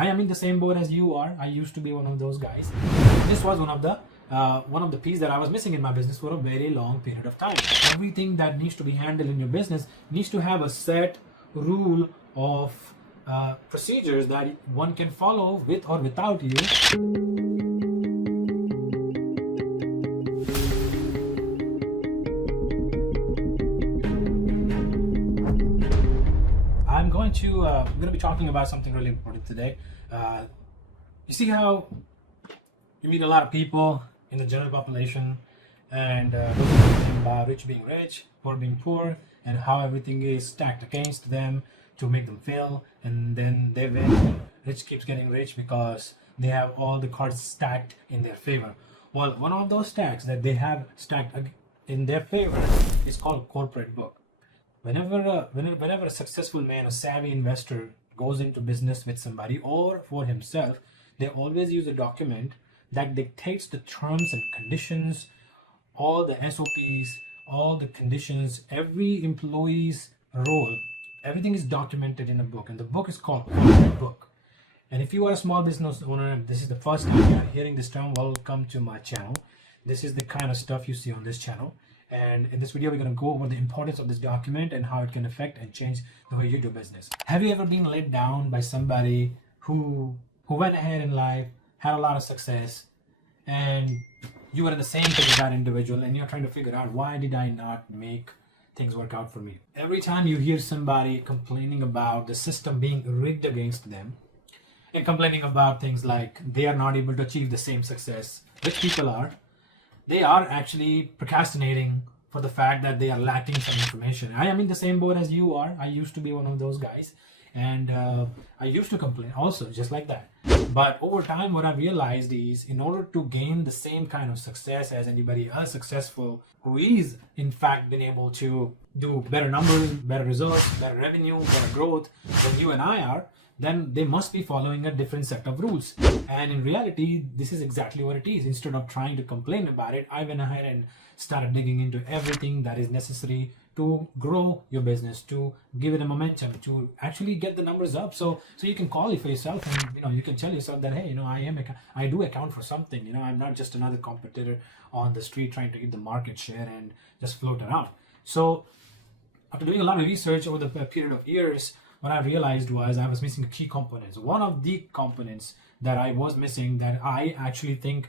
I am in the same boat as you are. I used to be one of those guys. This was one of the piece that I was missing in my business for a very long period of time. Everything that needs to be handled in your business needs to have a set rule of procedures that one can follow with or without you. I'm going to be talking about something really important today. You see how you meet a lot of people in the general population, and those are talking about rich being rich, poor being poor, and how everything is stacked against them to make them fail, and then they win. Rich keeps getting rich because they have all the cards stacked in their favor. Well, one of those stacks that they have stacked in their favor is called corporate book. Whenever a successful man, a savvy investor goes into business with somebody or for himself, they always use a document that dictates the terms and conditions, all the SOPs, all the conditions, every employee's role. Everything is documented in a book, and the book is called corporate book. And if you are a small business owner and this is the first time you are hearing this term, welcome to my channel. This is the kind of stuff you see on this channel. And in this video, we're going to go over the importance of this document and how it can affect and change the way you do business. Have you ever been let down by somebody who went ahead in life, had a lot of success, and you were in the same thing as that individual, and you're trying to figure out, why did I not make things work out for me? Every time you hear somebody complaining about the system being rigged against them, and complaining about things like they are not able to achieve the same success which people are, they are actually procrastinating for the fact that they are lacking some information. I am in the same boat as you are. I used to be one of those guys, and I used to complain also, just like that. But over time, what I realized is, in order to gain the same kind of success as anybody else successful who is in fact been able to do better numbers, better results, better revenue, better growth than you and I are, then they must be following a different set of rules. And in reality, this is exactly what it is. Instead of trying to complain about it, I went ahead and started digging into everything that is necessary to grow your business, to give it a momentum, to actually get the numbers up, so you can call it for yourself, and you can tell yourself that, hey, I do account for something. I'm not just another competitor on the street trying to get the market share and just float around. So after doing a lot of research over the period of years, what I realized was I was missing key components. One of the components that I was missing, that I actually think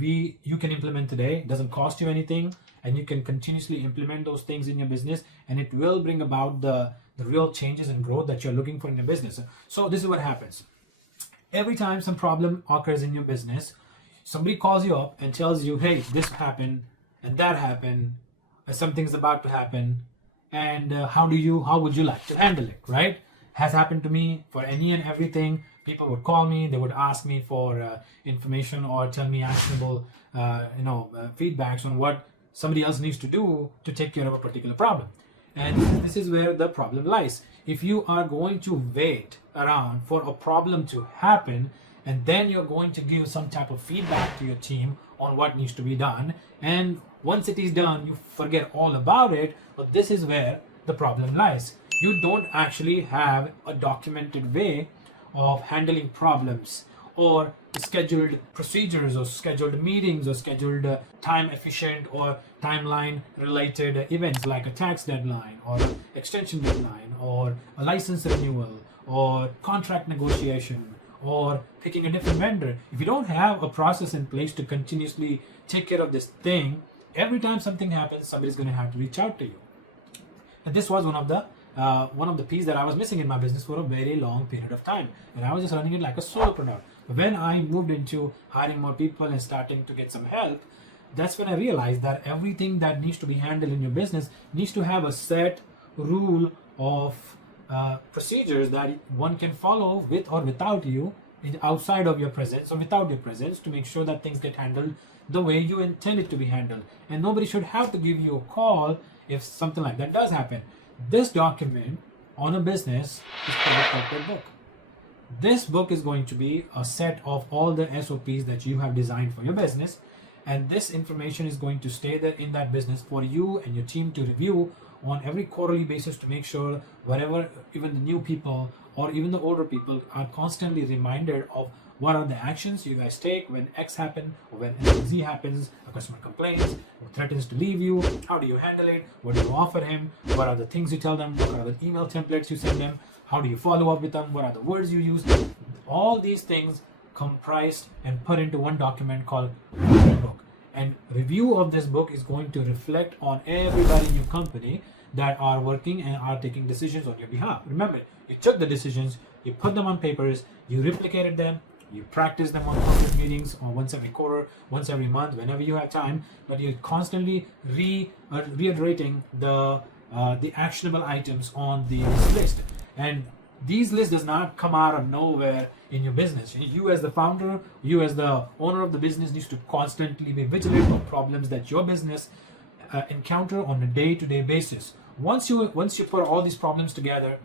you can implement today, doesn't cost you anything, and you can continuously implement those things in your business, and it will bring about the real changes and growth that you're looking for in your business. So this is what happens. Every time some problem occurs in your business, somebody calls you up and tells you, hey, this happened and that happened, and something's about to happen, and how would you like to handle it, right? Has happened to me for any and everything. People would call me, they would ask me for information or tell me actionable feedbacks on what somebody else needs to do to take care of a particular problem. And this is where the problem lies. If you are going to wait around for a problem to happen, and then you're going to give some type of feedback to your team on what needs to be done, and once it is done, you forget all about it, but this is where the problem lies. You don't actually have a documented way of handling problems, or scheduled procedures, or scheduled meetings, or scheduled time efficient or timeline related events like a tax deadline or extension deadline or a license renewal or contract negotiation or picking a different vendor. If you don't have a process in place to continuously take care of this thing, every time something happens, somebody's going to have to reach out to you. And this was one of the pieces that I was missing in my business for a very long period of time, and I was just running it like a solopreneur. When I moved into hiring more people and starting to get some help, that's when I realized that everything that needs to be handled in your business needs to have a set rule of procedures that one can follow with or without you, outside of your presence or without your presence, to make sure that things get handled the way you intend it to be handled. And nobody should have to give you a call if something like that does happen. This document on a business is called a corporate book. This book is going to be a set of all the SOPs that you have designed for your business, and this information is going to stay there in that business for you and your team to review on every quarterly basis, to make sure whatever, even the new people or even the older people are constantly reminded of what are the actions you guys take when X happens or when Z happens, a customer complains or threatens to leave you. How do you handle it? What do you offer him? What are the things you tell them? What are the email templates you send them? How do you follow up with them? What are the words you use? All these things comprised and put into one document called book. And review of this book is going to reflect on everybody in your company that are working and are taking decisions on your behalf. Remember, you took the decisions, you put them on papers, you replicated them, you practice them on corporate meetings or once every quarter, once every month, whenever you have time, but you're constantly reiterating the actionable items on the list. And these lists does not come out of nowhere in your business. You as the founder, you as the owner of the business needs to constantly be vigilant of problems that your business encounter on a day-to-day basis. Once you put all these problems together,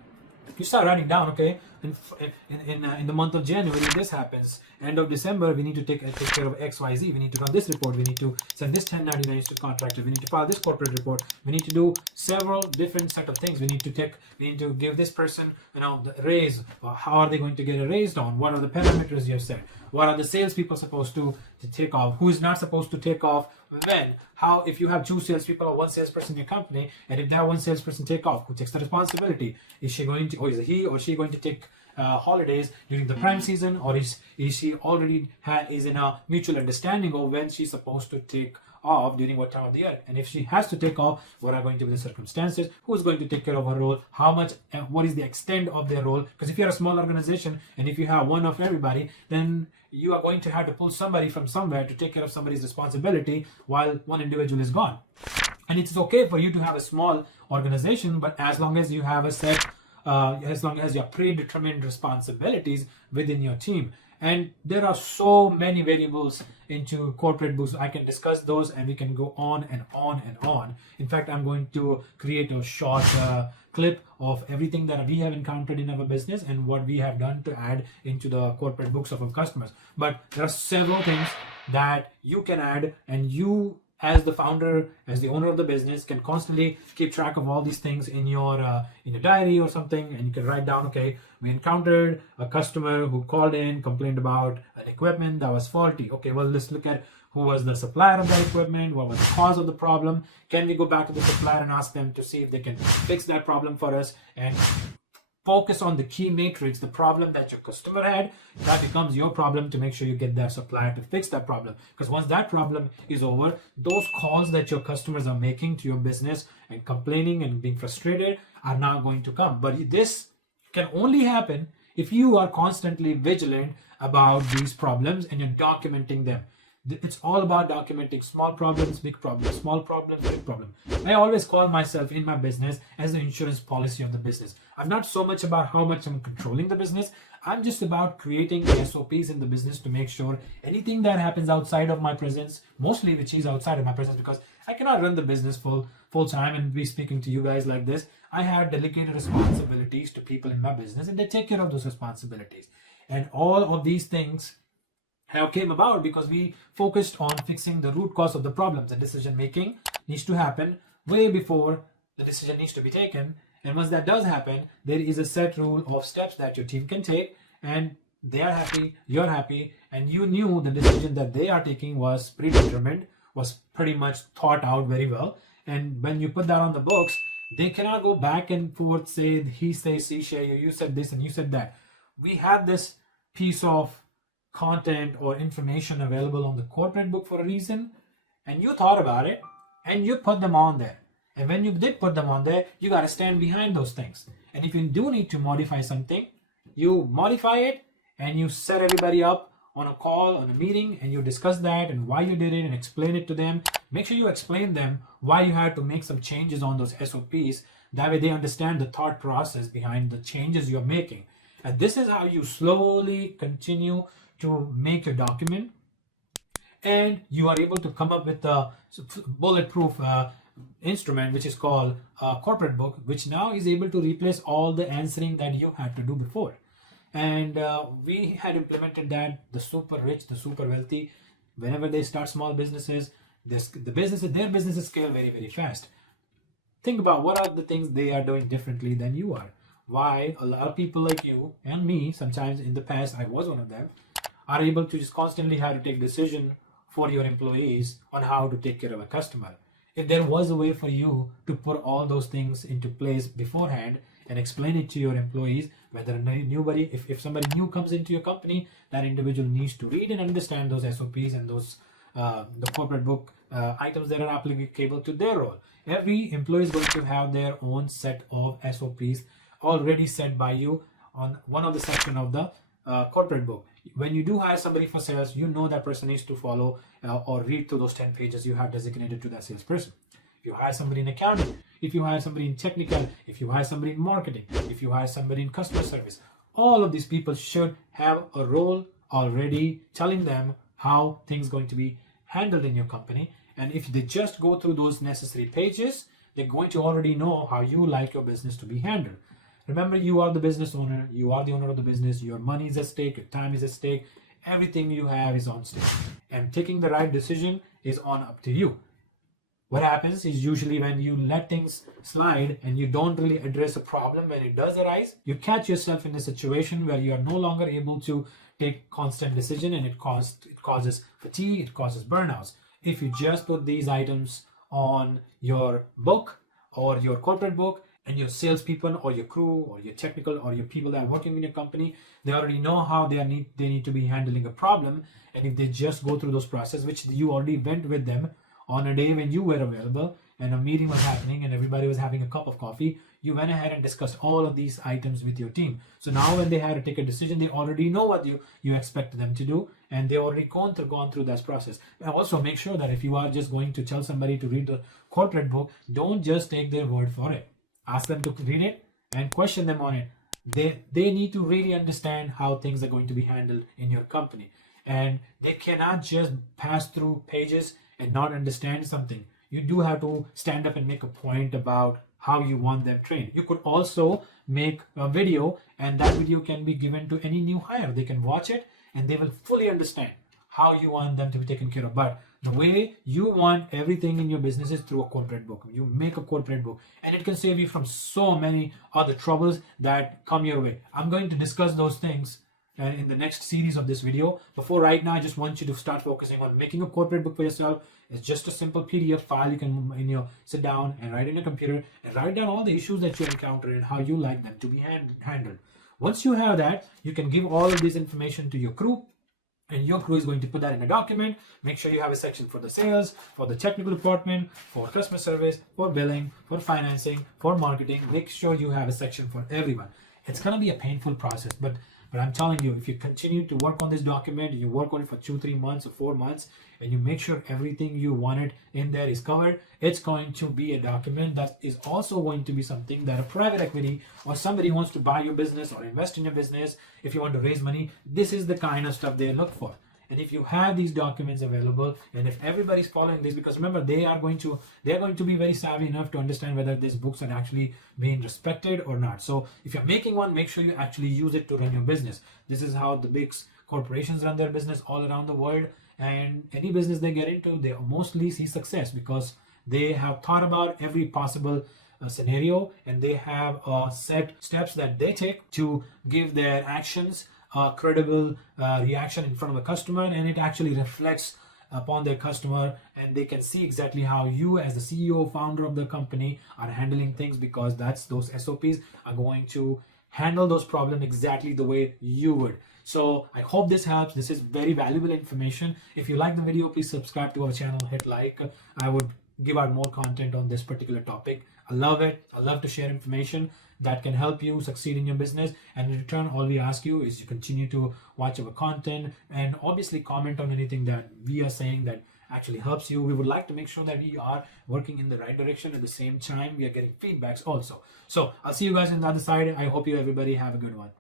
you start writing down, okay, in the month of January this happens, end of December we need to take care of XYZ, we need to run this report, we need to send this 1099s to contractor, we need to file this corporate report, we need to do several different set of things, we need to give this person, the raise. How are they going to get a raise on? What are the parameters you have set? What are the salespeople supposed to take off? Who is not supposed to take off? When? How? If you have 2 salespeople or 1 salesperson in your company, and if that 1 salesperson take off, who takes the responsibility? Is she going to, or is he or she going to take holidays during the prime season, or is she already is in a mutual understanding of when she's supposed to take off during what time of the year? And if she has to take off, what are going to be the circumstances? Who is going to take care of her role? How much? What is the extent of their role? Because if you're a small organization and if you have one of everybody, then you are going to have to pull somebody from somewhere to take care of somebody's responsibility while one individual is gone. And it's okay for you to have a small organization, but as long as you have a set, as long as you have predetermined responsibilities within your team. And there are so many variables into corporate books. I can discuss those and we can go on and on and on. In fact, I'm going to create a short clip of everything that we have encountered in our business and what we have done to add into the corporate books of our customers. But there are several things that you can add, and you as the founder, as the owner of the business, can constantly keep track of all these things in your diary or something, and you can write down, okay, we encountered a customer who called in, complained about an equipment that was faulty. Okay, well, let's look at who was the supplier of that equipment, what was the cause of the problem. Can we go back to the supplier and ask them to see if they can fix that problem for us, and focus on the key matrix, the problem that your customer had. That becomes your problem to make sure you get that supplier to fix that problem. Because once that problem is over, those calls that your customers are making to your business and complaining and being frustrated are not going to come. But this can only happen if you are constantly vigilant about these problems and you're documenting them. It's all about documenting small problems, big problems, small problems, big problems. I always call myself in my business as the insurance policy of the business. I'm not so much about how much I'm controlling the business. I'm just about creating the SOPs in the business to make sure anything that happens outside of my presence, mostly which is outside of my presence, because I cannot run the business full time and be speaking to you guys like this. I have delegated responsibilities to people in my business, and they take care of those responsibilities. And all of these things came about because we focused on fixing the root cause of the problems. The decision making needs to happen way before the decision needs to be taken. And once that does happen, there is a set rule of steps that your team can take, and they are happy, you're happy, and you knew the decision that they are taking was predetermined, was pretty much thought out very well. And when you put that on the books, they cannot go back and forth, say he says, she say, you said this and you said that. We have this piece of content or information available on the corporate book for a reason, and you thought about it and you put them on there. And when you did put them on there, you got to stand behind those things. And if you do need to modify something, you modify it and you set everybody up on a call, on a meeting, and you discuss that and why you did it and explain it to them. Make sure you explain them why you had to make some changes on those SOPs. That way they understand the thought process behind the changes you're making. And this is how you slowly continue to make your document, and you are able to come up with a bulletproof instrument which is called a corporate book, which now is able to replace all the answering that you had to do before. And we had implemented that. The super rich, the super wealthy, whenever they start small businesses, their businesses scale very, very fast. Think about what are the things they are doing differently than you are. why a lot of people like you and me, sometimes in the past I was one of them, are able to just constantly have to take decision for your employees on how to take care of a customer. If there was a way for you to put all those things into place beforehand and explain it to your employees, whether nobody, if somebody new comes into your company, that individual needs to read and understand those SOPs and those the corporate book items that are applicable to their role. Every employee is going to have their own set of SOPs already set by you on one of the section of the corporate book. When you do hire somebody for sales, you know that person needs to follow or read through those 10 pages you have designated to that salesperson. If you hire somebody in accounting, if you hire somebody in technical, if you hire somebody in marketing, if you hire somebody in customer service, all of these people should have a role already telling them how things are going to be handled in your company. And if they just go through those necessary pages, they're going to already know how you like your business to be handled. Remember, you are the business owner, you are the owner of the business, your money is at stake, your time is at stake, everything you have is on stake. And taking the right decision is on up to you. What happens is usually when you let things slide and you don't really address a problem when it does arise, you catch yourself in a situation where you are no longer able to take constant decision, and it causes fatigue, it causes burnouts. If you just put these items on your book or your corporate book, and your salespeople or your crew or your technical or your people that are working in your company, they already know how they need to be handling a problem. And if they just go through those processes, which you already went with them on a day when you were available and a meeting was happening and everybody was having a cup of coffee, you went ahead and discussed all of these items with your team. So now when they had to take a decision, they already know what you expect them to do, and they already gone through that process. And also make sure that if you are just going to tell somebody to read the corporate book, don't just take their word for it. Ask them to read it and question them on it. They need to really understand how things are going to be handled in your company. And they cannot just pass through pages and not understand something. You do have to stand up and make a point about how you want them trained. You could also make a video, and that video can be given to any new hire. They can watch it and they will fully understand how you want them to be taken care of. But the way you want everything in your business is through a corporate book. You make a corporate book, and it can save you from so many other troubles that come your way. I'm going to discuss those things in the next series of this video. Before right now, I just want you to start focusing on making a corporate book for yourself. It's just a simple PDF file. You can sit down and write in your computer and write down all the issues that you encounter and how you like them to be handled. Once you have that, you can give all of this information to your crew, and your crew is going to put that in a document. Make sure you have a section for the sales, for the technical department, for customer service, for billing, for financing, for marketing. Make sure you have a section for everyone. It's going to be a painful process, but I'm telling you, if you continue to work on this document, you work on it for 2-3 months or 4 months, and you make sure everything you wanted in there is covered, it's going to be a document that is also going to be something that a private equity or somebody wants to buy your business or invest in your business. If you want to raise money, this is the kind of stuff they look for. And if you have these documents available, and if everybody's following this, because remember, they are going to be very savvy enough to understand whether these books are actually being respected or not. So if you're making one, make sure you actually use it to run your business. This is how the big corporations run their business all around the world. And any business they get into, they mostly see success because they have thought about every possible scenario, and they have set steps that they take to give their actions a credible reaction in front of a customer, and it actually reflects upon their customer, and they can see exactly how you as the CEO, founder of the company, are handling things, because those SOPs are going to handle those problems exactly the way you would. So I hope this helps. This is very valuable information. If you like the video, please subscribe to our channel, hit like. I would give out more content on this particular topic. I love it. I love to share information that can help you succeed in your business. And in return, all we ask you is you continue to watch our content and obviously comment on anything that we are saying that actually helps you. We would like to make sure that we are working in the right direction. At the same time, we are getting feedbacks also. So I'll see you guys on the other side. I hope you everybody have a good one.